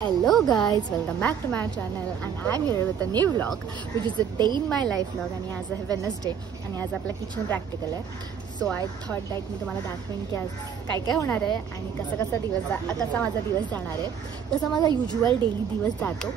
Hello guys, welcome back to my channel and I'm here with a new vlog which is a day in my life vlog आणि आज आहे Wednesday आणि आज आपला kitchen practical आहे. So I thought that मी तुम्हाला दाखवेन की आज काय काय होणार आहे आणि कसा माझा दिवस जाणार आहे, कसा माझा युजुअल डेली दिवस जातो.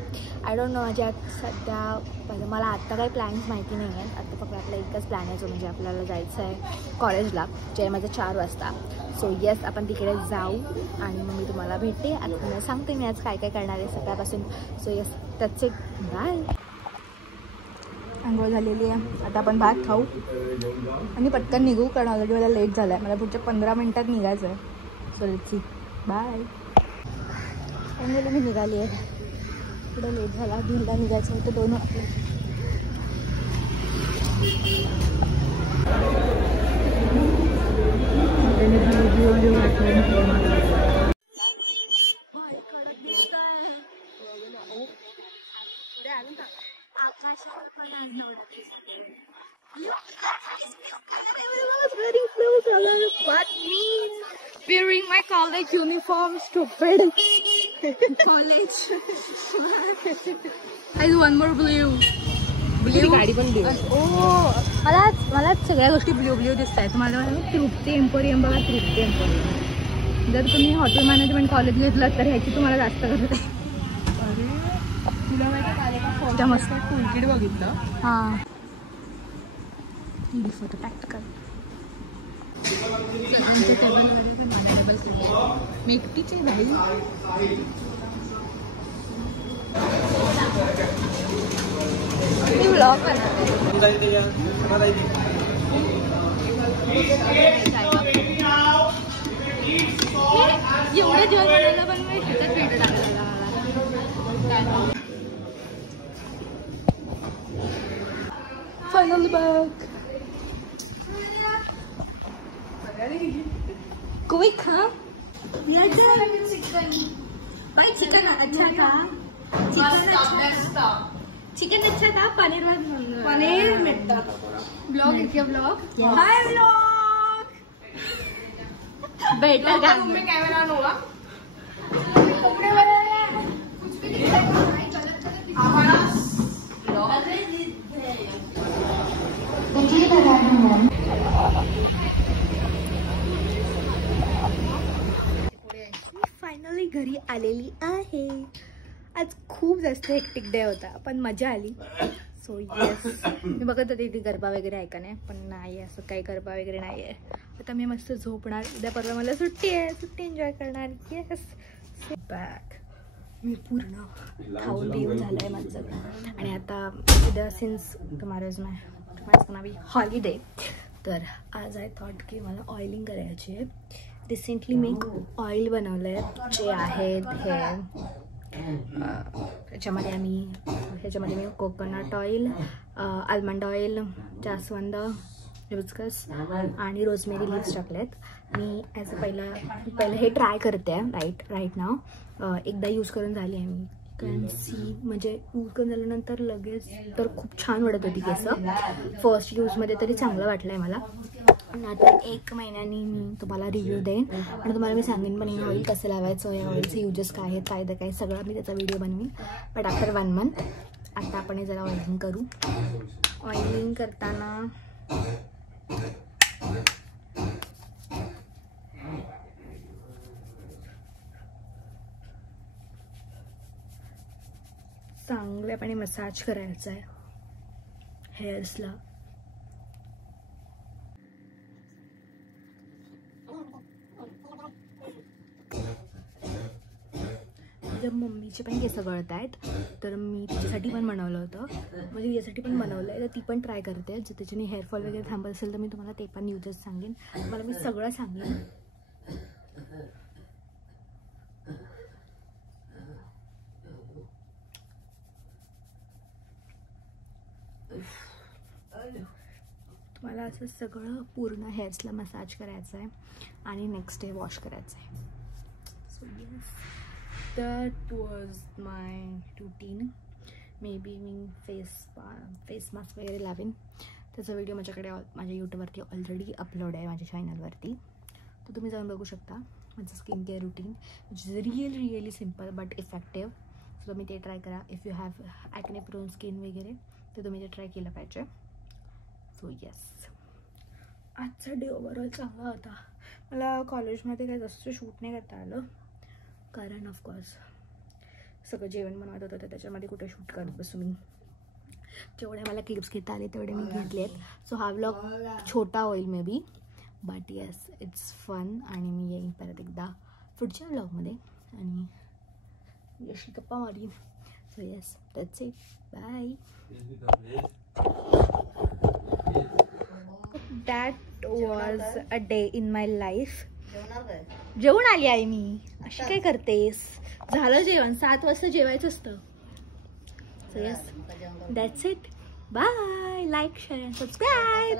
आय डोंट नो माझ्या सध्या मला आत्ता काही प्लॅन्स माहिती नाही आहेत. आता फक्त आपला एकच प्लॅन आहे जो म्हणजे आपल्याला जायचं आहे कॉलेजला, जे माझं 4 वाजता. सो येस, आपण तिकडे जाऊ आणि मग मी तुम्हाला भेटते. आता तुम्हाला सांगते मी आज काय काय करणार आहे सकाळपासून. सो येस, त्याचे बाय. आंघोळ झालेली आहे, आता आपण भात खाऊ आणि पटकन निघू कारण ऑलरेडी मला लेट झाला आहे. मला पुढच्या 15 मिनिटात निघायचं आहे. So let's see, bye. Finally मी निघाली आहे. पुढे लेट झाला, भिंडा निघायचं होतं 2 वाजता. Wearing my college uniform, stupid. College. I do one more blue. गाडी पण blue. मला सगळ्या गोष्टी ब्ल्यू दिसत आहेत. मला तृप्ती एम्पोरियम बघा, तृप्ती एम्पोरियम. जर तुम्ही हॉटेल मॅनेजमेंट कॉलेज घेतलं तर ह्याची तुम्हाला जास्त गरज आहे. तुला माहिती मस्त टूलकिट बघितलं. हां, फोटो प्रॅक्टिकल. मी एकटीच आहे भाई. व्लॉग एवढं जेवण बनवलं पण मी शेतात भेट टाकलेला मला. Final back quick. हाँ, भाई चिकन अच्छा था. चिकन अच्छा था. पनीर मिठा. ब्लॉग है क्या? ब्लॉग हाय ब्लॉग. बेटा का रूम में कैमरा होगा. फायनली घरी आलेली आहे. आज खूप जास्त हेक्टिक डे होता पण मजा आली. सो येस, मी बघत होते इथे गरबा वगैरे आहे का नाही, पण नाही, असं काही गरबा वगैरे नाही आहे. आता मी मस्त झोपणार. उद्या परवा मला सुट्टी आहे, सुट्टी एन्जॉय करणार. Yes, back. मी पूर्ण खाऊन पिऊन झालं आहे माझं सगळं. आणि आता उद्या since tomorrow is my holiday, तर आज आय थॉट की मला ऑइलिंग करायची आहे. रिसेंटली मी ऑइल बनवलं आहे जे आहेत हे. ह्याच्यामध्ये मी कोकोनट ऑइल, आल्मंड ऑइल, जास्वंद, हिबिस्कस आणि रोजमेरी लिव्स टाकलेत. मी पहिलं हे ट्राय करते आहे राईट नाव. एकदा यूज करून झाली आहे मी. कॅन सी म्हणजे यूज करून झाल्यानंतर लगेच तर खूप छान वाटत होती केसं. फर्स्ट यूजमध्ये तरी चांगलं वाटलं आहे मला. आता 1 महिन्यानी मी तुम्हाला रिव्ह्यू देईन आणि तुम्हाला मी सांगेन पण हे ऑइल कसं लावायचं, या ऑइलचे यूजेस काय आहेत, फायदा काय, सगळं मी त्याचा व्हिडिओ बनवीन. बट आफ्टर 1 मंथ आता आपण हे जरा ऑइलिंग करू. ऑइलिंग करताना चांगल्यापणे मसाज करायचा आहे हेअर्सला. जर मम्मीचे पण केस गळत आहेत तर मी तिच्यासाठी पण बनवलं होतं, म्हणजे यासाठी पण बनवलं आहे, तर ती पण ट्राय करते. जर त्याच्याने हेअरफॉल वगैरे थांबत असेल तर मी तुम्हाला ते पण यूजेस सांगेन. मला मी सगळं सांगेन. तुम्हाला असं सगळं पूर्ण हेअर्सला मसाज करायचं आहे आणि नेक्स्ट डे वॉश करायचं आहे. So yes, that was my routine. maybe me face mask वगैरे लावेन. त्याचा व्हिडिओ माझ्याकडे माझ्या यूट्यूबवरती ऑलरेडी अपलोड आहे माझ्या चॅनलवरती, तर तुम्ही जाऊन बघू शकता. माझं skin care routine which is really simple but effective. So तुम्ही ते ट्राय करा. If you have acne prone skin वगैरे तर तुम्ही ते ट्राय केलं पाहिजे. सो येस, आजचा डे ओव्हरऑल चांगला होता. मला कॉलेजमध्ये काही जास्त शूट नाही करता आलं कारण ऑफकोर्स सगळं जेवण बनवत होतं तर त्याच्यामध्ये कुठे शूट करत बसू मी. जेवढे मला क्लिप्स घेता आले तेवढे मी घेतले आहेत. सो हा व्लॉग छोटा होईल may be but yes it's fun. आणि मी येईन परत एकदा पुढच्या व्लॉगमध्ये आणि यशी गप्पा मारीन. So yes that's it. Bye. That was a day in my life. जेवण आली आहे मी. अशी काय करतेस? झालं जेवण. 7 वाजता जेवायचं असतं. So yes that's it. Bye. Like share and subscribe.